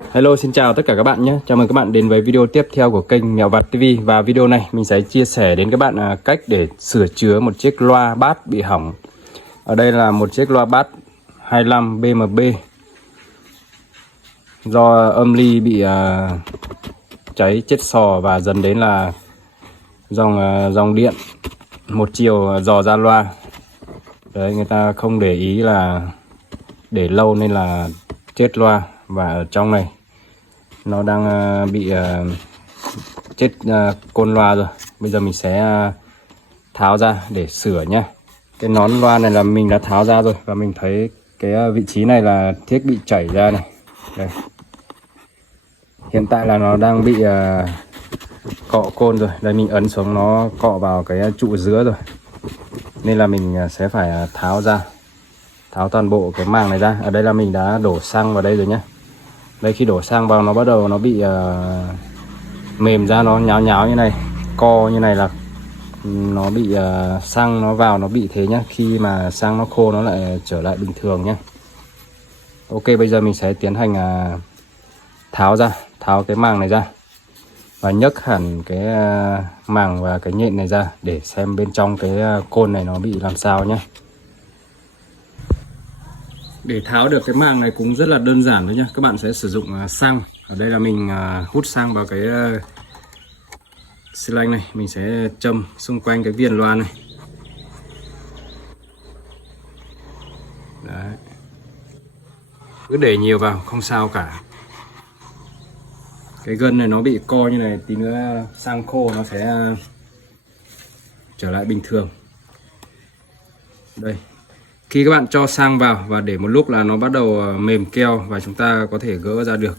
Hello, xin chào tất cả các bạn nhé. Chào mừng các bạn đến với video tiếp theo của kênh Mèo Vặt TV. Và video này mình sẽ chia sẻ đến các bạn cách để sửa chữa một chiếc loa bass bị hỏng. Ở đây là một chiếc loa bass 25 BMB do âm ly bị cháy chết sò và dần đến là dòng điện một chiều dò ra loa. Đấy, người ta không để ý là để lâu nên là chết loa, và ở trong này nó đang bị chết côn loa rồi. Bây giờ mình sẽ tháo ra để sửa nhé. Cái nón loa này là mình đã tháo ra rồi, và mình thấy cái vị trí này là thiết bị chảy ra này. Đây. Hiện tại là nó đang bị cọ côn rồi. Đây, mình ấn xuống nó cọ vào cái trụ giữa rồi, nên là mình sẽ phải tháo ra, tháo toàn bộ cái màng này ra. Ở đây là mình đã đổ xăng vào đây rồi nhé. Đây, khi đổ xăng vào nó bắt đầu nó bị mềm ra, nó nháo nháo như này, co như này là nó bị xăng nó vào nó bị thế nhá. Khi mà xăng nó khô nó lại trở lại bình thường nhé. Ok, bây giờ mình sẽ tiến hành tháo cái màng này ra và nhấc hẳn cái màng và cái nhện này ra để xem bên trong cái côn này nó bị làm sao nhé. Để tháo được cái màng này cũng rất là đơn giản thôi nhé. Các bạn sẽ sử dụng xăng. Ở đây là mình hút xăng vào cái xi lanh này, mình sẽ châm xung quanh cái viền loa này. Đấy. Cứ để nhiều vào không sao cả. Cái gân này nó bị co như này, tí nữa xăng khô nó sẽ trở lại bình thường. Đây, khi các bạn cho xăng vào và để một lúc là nó bắt đầu mềm keo và chúng ta có thể gỡ ra được.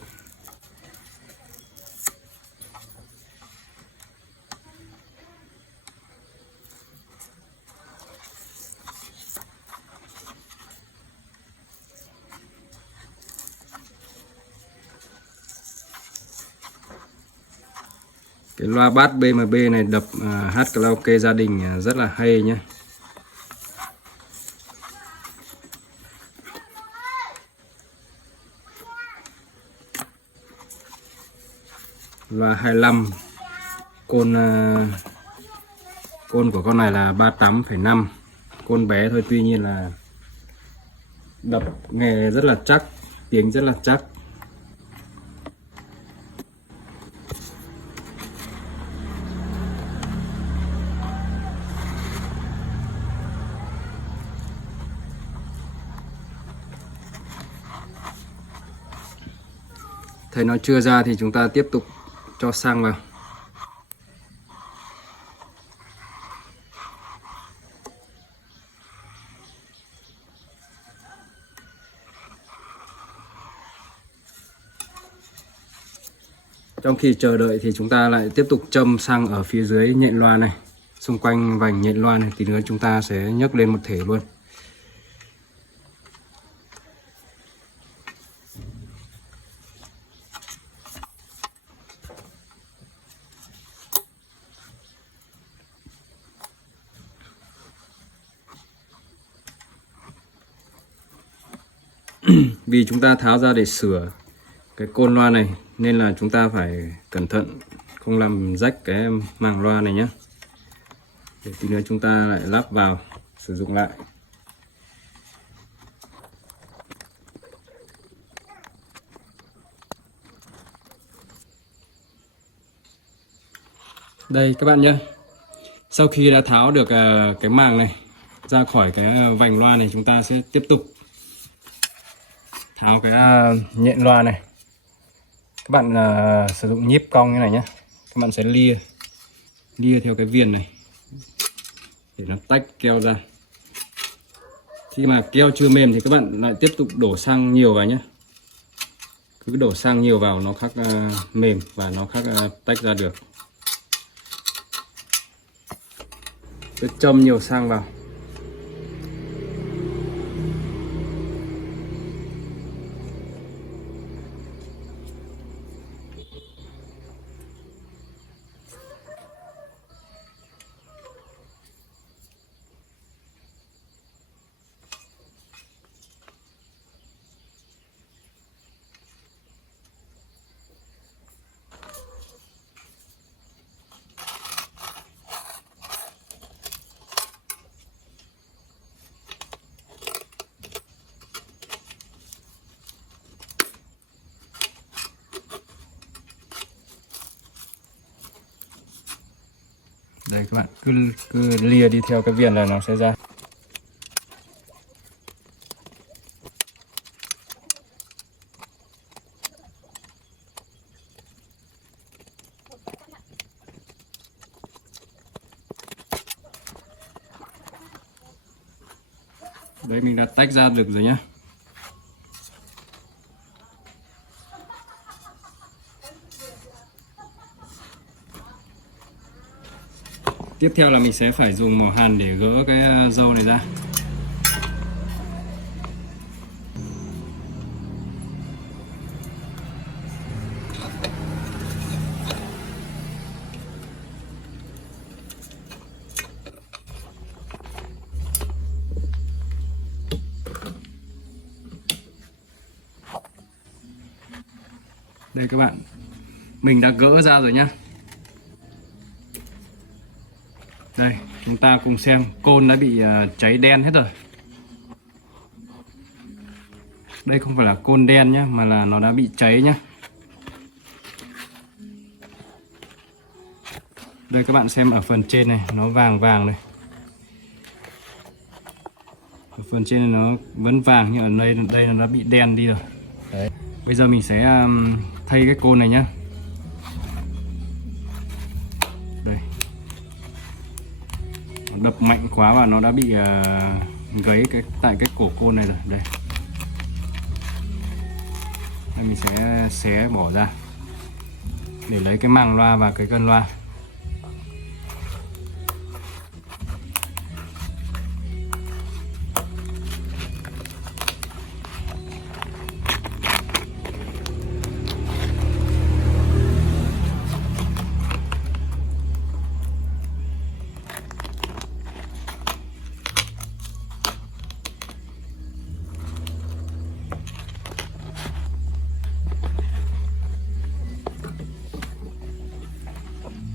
Cái loa bass BMB này đập hát karaoke gia đình rất là hay nhé. Loa 25, côn của con này là 38,5, côn bé thôi, tuy nhiên là đập nghe rất là chắc, tiếng rất là chắc. Thấy nó chưa ra thì chúng ta tiếp tục cho xăng vào. Trong khi chờ đợi thì chúng ta lại tiếp tục châm xăng ở phía dưới nhện loa này, xung quanh vành nhện loa này, tí nữa chúng ta sẽ nhấc lên một thể luôn. Vì chúng ta tháo ra để sửa cái côn loa này nên là chúng ta phải cẩn thận không làm rách cái màng loa này nhé. Để tí nữa chúng ta lại lắp vào sử dụng lại. Đây các bạn nhé. Sau khi đã tháo được cái màng này ra khỏi cái vành loa này, chúng ta sẽ tiếp tục tháo cái nhện loa này. Các bạn sử dụng nhíp cong như này nhé. Các bạn sẽ lia theo cái viền này để nó tách keo ra. Khi mà keo chưa mềm thì các bạn lại tiếp tục đổ xăng nhiều vào nhé. Cứ đổ xăng nhiều vào nó khắc mềm và nó khắc tách ra được. Cứ châm nhiều xăng vào. Đây các bạn, cứ lia đi theo cái viền là nó sẽ ra. Đấy, mình đã tách ra được rồi nhá. Tiếp theo là mình sẽ phải dùng mỏ hàn để gỡ cái râu này ra. Đây các bạn, mình đã gỡ ra rồi nhá. Đây, chúng ta cùng xem, côn đã bị cháy đen hết rồi. Đây không phải là côn đen nhá, mà là nó đã bị cháy nhá. Đây các bạn xem ở phần trên này, nó vàng vàng này. Ở phần trên này nó vẫn vàng, nhưng ở đây nó đã bị đen đi rồi. Đấy. Bây giờ mình sẽ thay cái côn này nhá. Đây. Nó đập mạnh quá và nó đã bị gãy tại cái cổ côn này rồi. Đây. Đây mình sẽ xé bỏ ra để lấy cái màng loa và cái cân loa.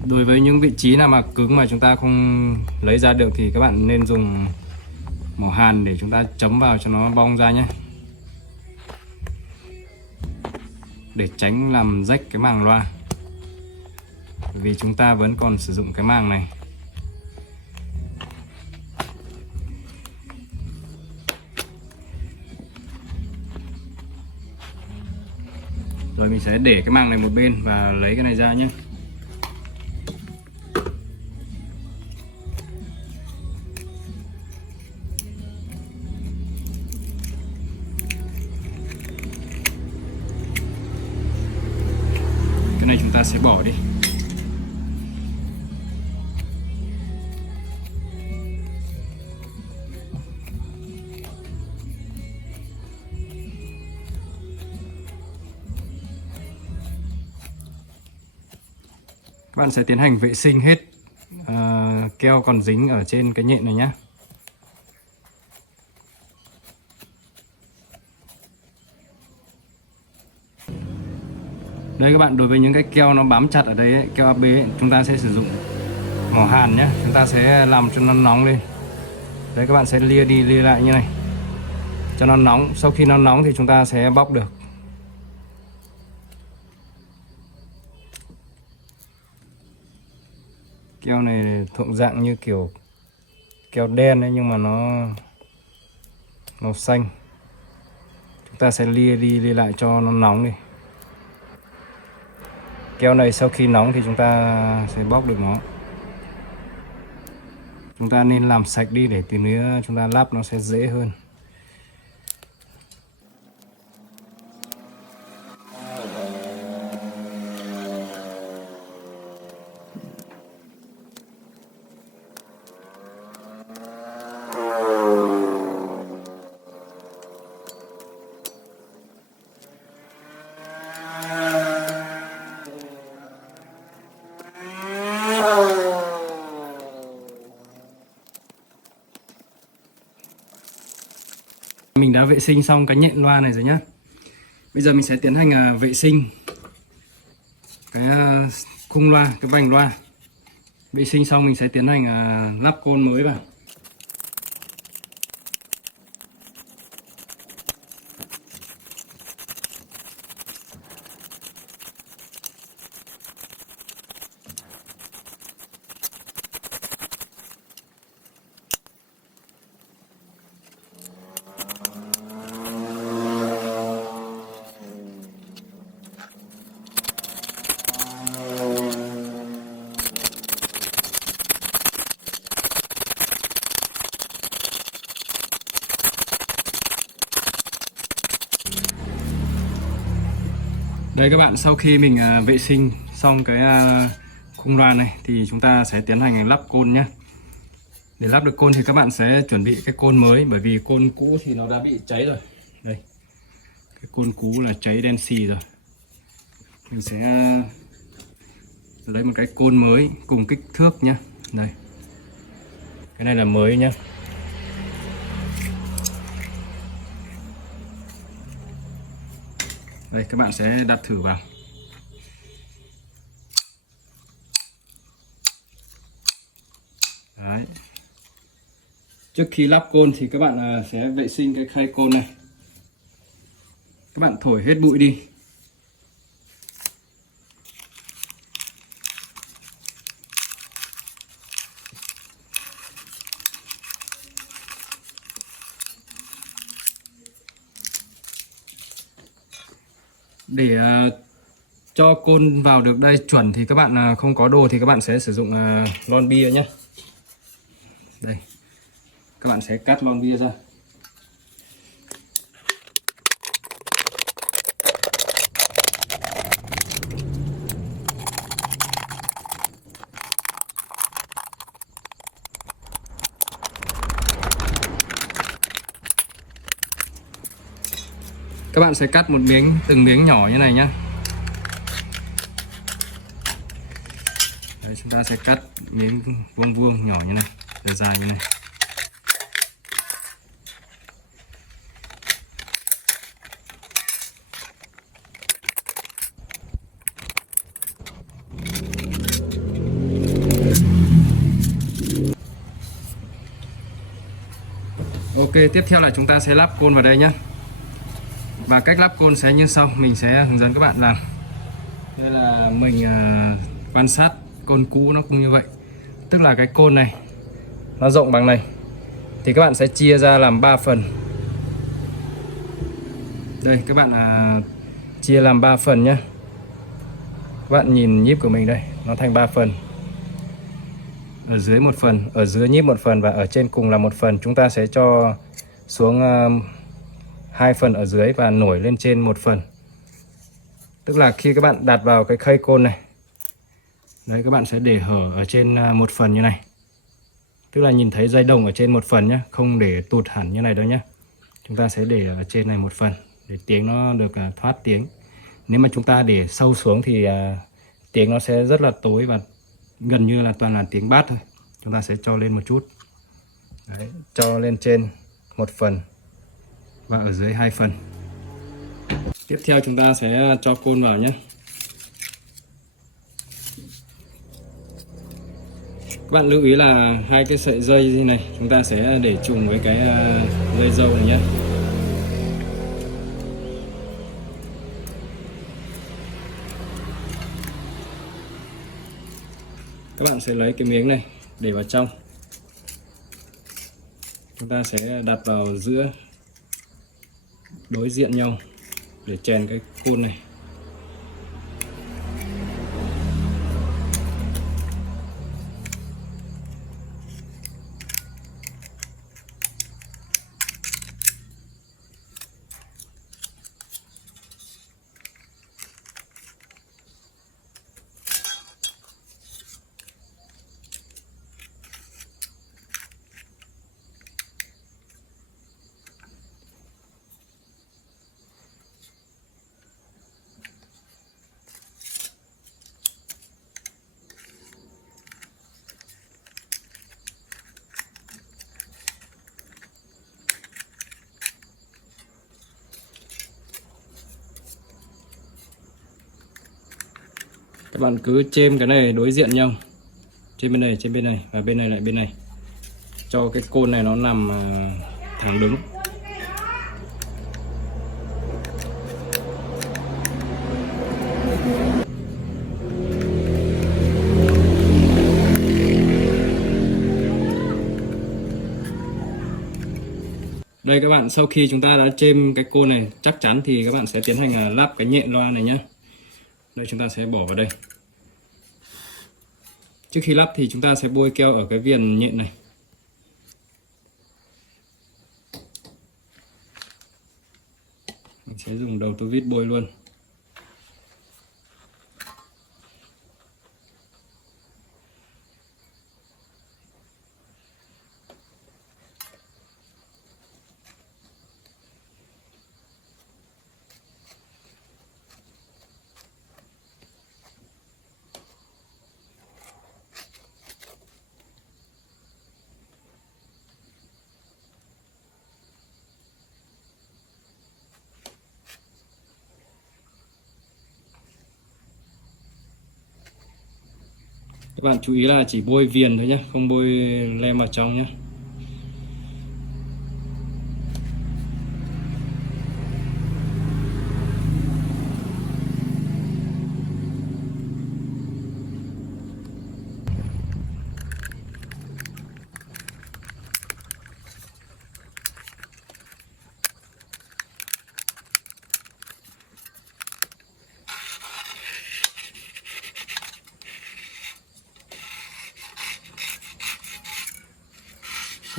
Đối với những vị trí nào mà cứng mà chúng ta không lấy ra được thì các bạn nên dùng mỏ hàn để chúng ta chấm vào cho nó bong ra nhé, để tránh làm rách cái màng loa, vì chúng ta vẫn còn sử dụng cái màng này. Rồi mình sẽ để cái màng này một bên và lấy cái này ra nhé. Cái này chúng ta sẽ bỏ đi. Các bạn sẽ tiến hành vệ sinh hết keo còn dính ở trên cái nhện này nhé. Đây các bạn, đối với những cái keo nó bám chặt ở đây ấy, keo AB ấy, chúng ta sẽ sử dụng mỏ hàn nhé. Chúng ta sẽ làm cho nó nóng lên. Đấy, các bạn sẽ lia đi lia lại như này cho nó nóng. Sau khi nó nóng thì chúng ta sẽ bóc được. Keo này thuộc dạng như kiểu keo đen ấy, nhưng mà nó màu xanh. Chúng ta sẽ lia đi lia lại cho nó nóng đi. Keo này sau khi nóng thì chúng ta sẽ bóc được nó. Chúng ta nên làm sạch đi để tí nữa chúng ta lắp nó sẽ dễ hơn. Mình đã vệ sinh xong cái nhện loa này rồi nhá. Bây giờ mình sẽ tiến hành vệ sinh cái khung loa, cái vành loa. Vệ sinh xong mình sẽ tiến hành lắp côn mới vào. Đây các bạn, sau khi mình vệ sinh xong cái khung loa này thì chúng ta sẽ tiến hành lắp côn nhé. Để lắp được côn thì các bạn sẽ chuẩn bị cái côn mới, bởi vì côn cũ thì nó đã bị cháy rồi. Đây, cái côn cũ là cháy đen xì rồi. Mình sẽ lấy một cái côn mới cùng kích thước nhé. Đây, cái này là mới nhé. Đây, các bạn sẽ đặt thử vào. Đấy. Trước khi lắp côn thì các bạn sẽ vệ sinh cái khay côn này. Các bạn thổi hết bụi đi. Để cho côn vào được đây chuẩn thì các bạn không có đồ thì các bạn sẽ sử dụng lon bia nhé. Đây, các bạn sẽ cắt lon bia ra. Các bạn sẽ cắt một miếng, từng miếng nhỏ như này nhé. Đấy, chúng ta sẽ cắt miếng vuông vuông nhỏ như này, dài dài như này. Ok, tiếp theo là chúng ta sẽ lắp côn vào đây nhé. Và cách lắp côn sẽ như sau, mình sẽ hướng dẫn các bạn làm. Đây là mình quan sát côn cũ nó cũng như vậy. Tức là cái côn này nó rộng bằng này thì các bạn sẽ chia ra làm 3 phần. Đây, các bạn chia làm 3 phần nhé. Các bạn nhìn nhíp của mình đây, nó thành 3 phần. Ở dưới một phần, ở dưới nhíp một phần và ở trên cùng là một phần. Chúng ta sẽ cho xuống 2 phần ở dưới và nổi lên trên một phần. Tức là khi các bạn đặt vào cái khay côn này, đấy, các bạn sẽ để hở ở trên một phần như này. Tức là nhìn thấy dây đồng ở trên một phần nhé, không để tụt hẳn như này đâu nhé. Chúng ta sẽ để ở trên này một phần để tiếng nó được thoát tiếng. Nếu mà chúng ta để sâu xuống thì tiếng nó sẽ rất là tối và gần như là toàn là tiếng bass thôi. Chúng ta sẽ cho lên một chút. Đấy, cho lên trên một phần và ở dưới 2 phần. Tiếp theo chúng ta sẽ cho côn vào nhé. Các bạn lưu ý là hai cái sợi dây như này chúng ta sẽ để trùng với cái dây dâu này nhé. Các bạn sẽ lấy cái miếng này để vào trong. Chúng ta sẽ đặt vào giữa, đối diện nhau để chèn cái côn này. Các bạn cứ chêm cái này đối diện nhau, trên bên này và bên này lại bên này, cho cái côn này nó nằm thẳng đứng. Đây các bạn, sau khi chúng ta đã chêm cái côn này chắc chắn thì các bạn sẽ tiến hành lắp cái nhện loa này nhé. Đây, chúng ta sẽ bỏ vào đây. Trước khi lắp thì chúng ta sẽ bôi keo ở cái viền nhện này. Mình sẽ dùng đầu tô vít bôi luôn. Các bạn chú ý là chỉ bôi viền thôi nhé, không bôi lem vào trong nhé.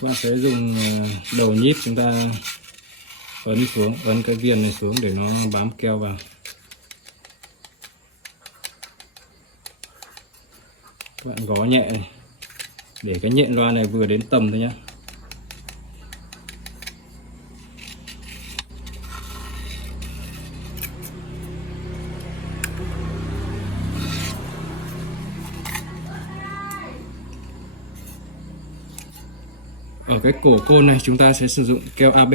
Các bạn sẽ dùng đầu nhíp chúng ta ấn xuống, ấn cái viền này xuống để nó bám keo vào. Các bạn gõ nhẹ này, để cái nhện loa này vừa đến tầm thôi nhé. Ở cái cổ côn này chúng ta sẽ sử dụng keo AB.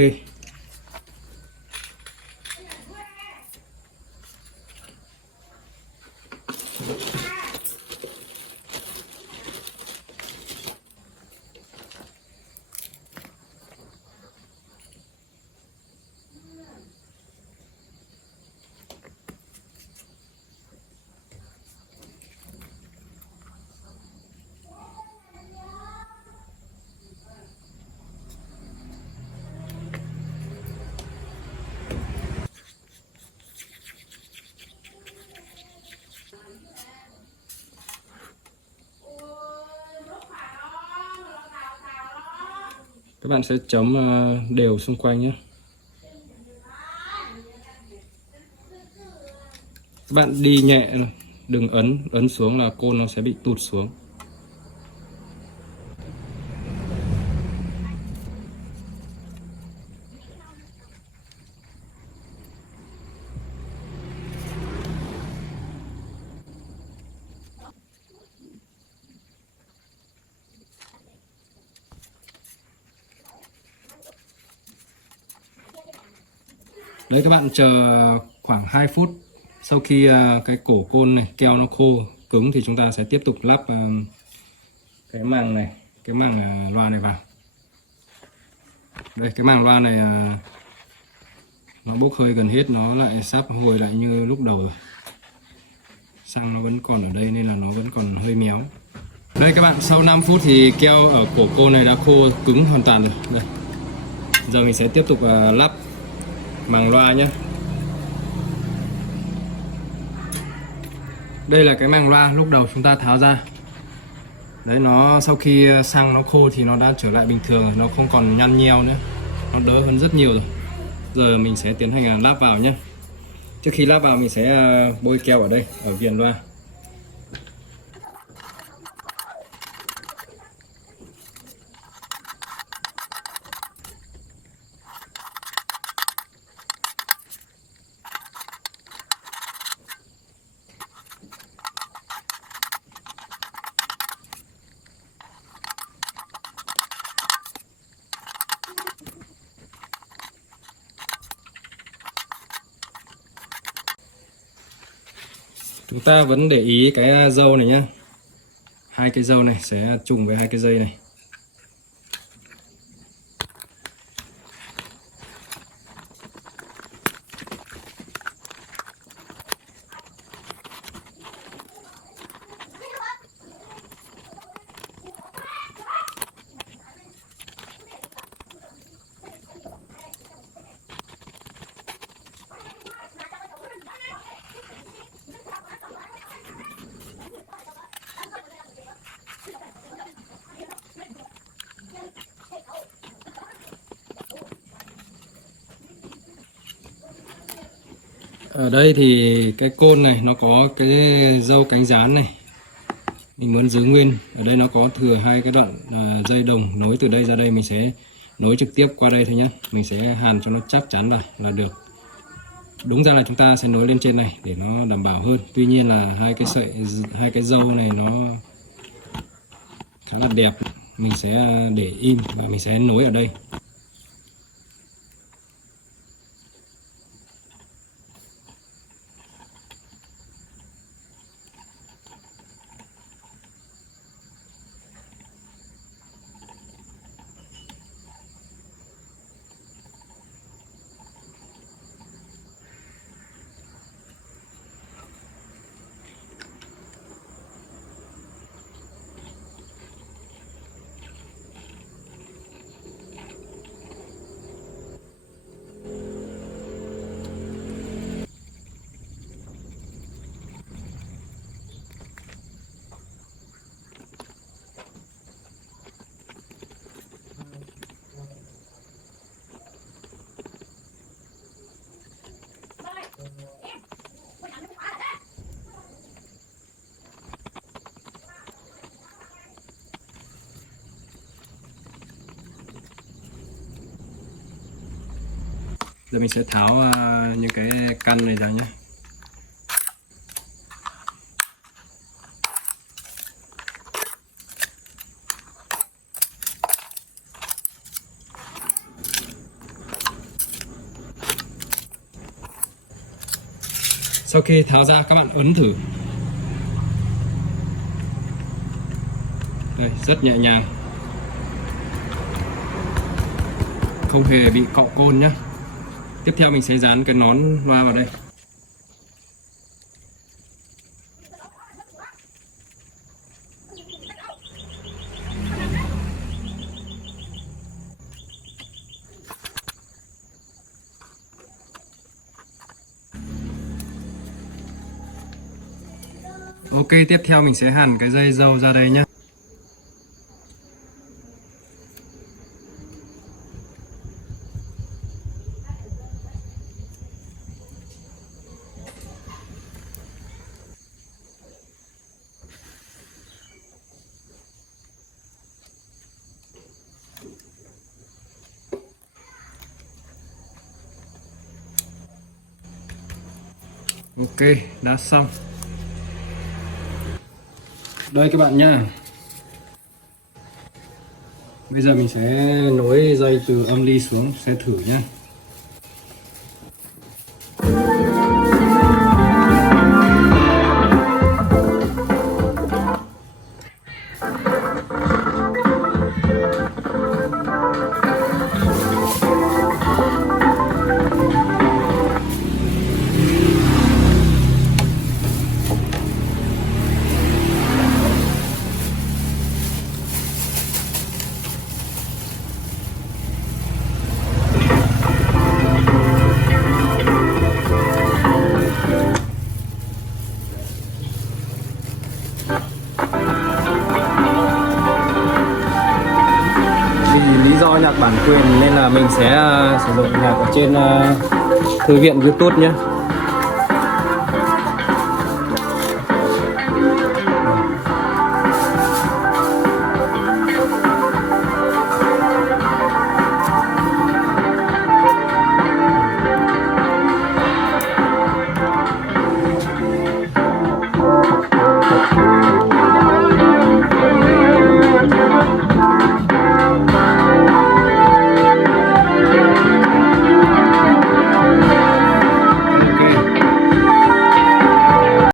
Các bạn sẽ chấm đều xung quanh nhé. Các bạn đi nhẹ, đừng ấn xuống là côn nó sẽ bị tụt xuống. Đấy, các bạn chờ khoảng 2 phút. Sau khi cái cổ côn này keo nó khô cứng thì chúng ta sẽ tiếp tục lắp cái màng này, cái màng loa này vào. Đây, cái màng loa này nó bốc hơi gần hết, nó lại sắp hồi lại như lúc đầu rồi. Xăng nó vẫn còn ở đây nên là nó vẫn còn hơi méo. Đây các bạn, sau 5 phút thì keo ở cổ côn này đã khô cứng hoàn toàn rồi. Đây. Giờ mình sẽ tiếp tục lắp màng loa nhé. Đây là cái màng loa lúc đầu chúng ta tháo ra. Đấy, nó sau khi xăng nó khô thì nó đã trở lại bình thường rồi, nó không còn nhăn nheo nữa, nó đỡ hơn rất nhiều rồi. Giờ mình sẽ tiến hành lắp vào nhé. Trước khi lắp vào mình sẽ bôi keo ở đây, ở viền loa. Chúng ta vẫn để ý cái dâu này nhé. Hai cái dâu này sẽ trùng với hai cái dây này. Ở đây thì cái côn này nó có cái dâu cánh rán này, mình muốn giữ nguyên. Ở đây nó có thừa hai cái đoạn dây đồng nối từ đây ra đây, mình sẽ nối trực tiếp qua đây thôi nhé. Mình sẽ hàn cho nó chắc chắn vào là được. Đúng ra là chúng ta sẽ nối lên trên này để nó đảm bảo hơn. Tuy nhiên là hai cái dâu này nó khá là đẹp, mình sẽ để im và mình sẽ nối ở đây. Giờ mình sẽ tháo những cái căn này ra nhé. Sau khi tháo ra các bạn ấn thử. Đây, rất nhẹ nhàng, không hề bị cọ côn nhé. Tiếp theo mình sẽ dán cái nón loa vào đây. Ok, tiếp theo mình sẽ hàn cái dây dâu ra đây nhé. Ok, đã xong. Đây các bạn nha. Bây giờ mình sẽ nối dây từ âm ly xuống, sẽ thử nhé. Vì lý do nhạc bản quyền nên là mình sẽ sử dụng nhạc ở trên thư viện YouTube nhé.